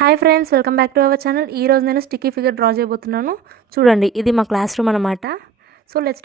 Hi friends, welcome back to our channel. ఈరోజు నేను sticky figure draw చేయబోతున్నాను. చూడండి, ఇది మా క్లాస్ రూమ్ అనమాట. సో లెట్స్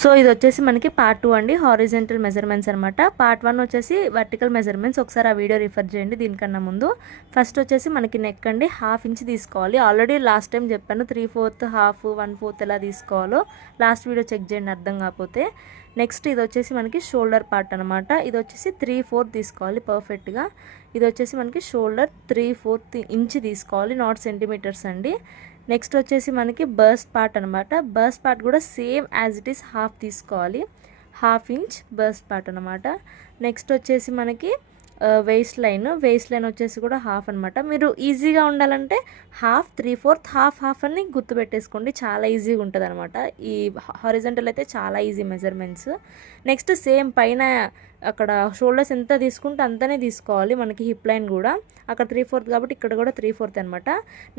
సో ఇది వచ్చేసి మనకి పార్ట్ 2 అండి, హారిజెంటల్ మెజర్మెంట్స్ అనమాట. పార్ట్ 1 వచ్చేసి వర్టికల్ మెజర్మెంట్స్. ఒకసారి ఆ వీడియో రిఫర్ చేయండి దీనికన్నా ముందు. ఫస్ట్ వచ్చేసి మనకి నెక్ అండి 1/2 ఇంచ్ తీసుకోవాలి. ఆల్రెడీ లాస్ట్ టైం చెప్పాను 3/4, హాఫ్, 1/4 ఎలా తీసుకోవాలో. లాస్ట్ వీడియో చెక్ చేయండి అర్థం కాకపోతే. నెక్స్ట్ ఇది వచ్చేసి మనకి షోల్డర్ పార్ట్ అనమాట. ఇది వచ్చేసి 3/4 తీసుకోవాలి పర్ఫెక్ట్గా. ఇది వచ్చేసి మనకి షోల్డర్ 3/4 ఇంచ్ తీసుకోవాలి, నాట్ సెంటీమీటర్స్ అండి. నెక్స్ట్ వచ్చేసి మనకి బర్స్ట్ పార్ట్ అనమాట. బర్స్ట్ పార్ట్ కూడా సేమ్ యాజ్ ఇట్ ఈస్ 1/2 తీసుకోవాలి, 1/2 ఇంచ్ బర్స్ట్ పార్ట్ అనమాట. నెక్స్ట్ వచ్చేసి మనకి వేస్ట్ లైన్ వచ్చేసి కూడా 1/2 అనమాట. మీరు ఈజీగా ఉండాలంటే 1/2, 3/4, 1/2 అని గుర్తుపెట్టేసుకోండి, చాలా ఈజీగా ఉంటుంది అనమాట. ఈ హారిజంటల్ అయితే చాలా ఈజీ మెజర్మెంట్స్. నెక్స్ట్ సేమ్ పైన అక్కడ షోల్డర్స్ ఎంత తీసుకుంటే అంతనే తీసుకోవాలి. మనకి హిప్ లైన్ కూడా అక్కడ 3/4 కాబట్టి ఇక్కడ కూడా 3/4 అనమాట.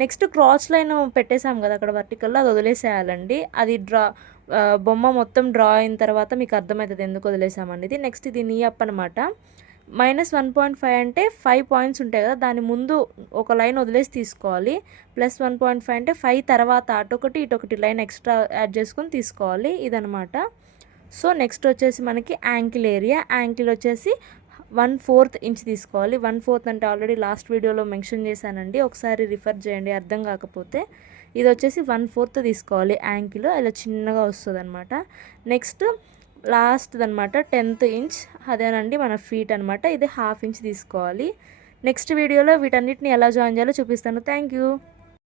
నెక్స్ట్ క్రాస్ లైన్ పెట్టేసాం కదా అక్కడ వర్టికల్లో, అది వదిలేసేయాలండి. అది బొమ్మ మొత్తం డ్రా అయిన తర్వాత మీకు అర్థమవుతుంది ఎందుకు వదిలేసామనేది. నెక్స్ట్ ఇది నీ అప్ అనమాట. -1.5 అంటే 5 పాయింట్స్ ఉంటాయి కదా, దాని ముందు ఒక లైన్ వదిలేసి తీసుకోవాలి. +1.5 అంటే 5 తర్వాత అటొకటి ఇటొకటి లైన్ ఎక్స్ట్రా యాడ్ చేసుకొని తీసుకోవాలి, ఇదనమాట. సో నెక్స్ట్ వచ్చేసి మనకి యాంకిల్ వచ్చేసి 1/4 ఇంచ్ తీసుకోవాలి. 1/4 అంటే ఆల్రెడీ లాస్ట్ వీడియోలో మెన్షన్ చేశానండి, ఒకసారి రిఫర్ చేయండి అర్థం కాకపోతే. ఇది వచ్చేసి 1/4 తీసుకోవాలి యాంకిల్, ఇలా చిన్నగా వస్తుంది అనమాట. నెక్స్ట్ లాస్ట్ అనమాట 10th ఇంచ్, అదేనండి మన ఫీట్ అనమాట. ఇది 1/2 ఇంచ్ తీసుకోవాలి. నెక్స్ట్ వీడియోలో వీటన్నిటిని ఎలా జాయిన్ చేయాలో చూపిస్తాను. Thank you.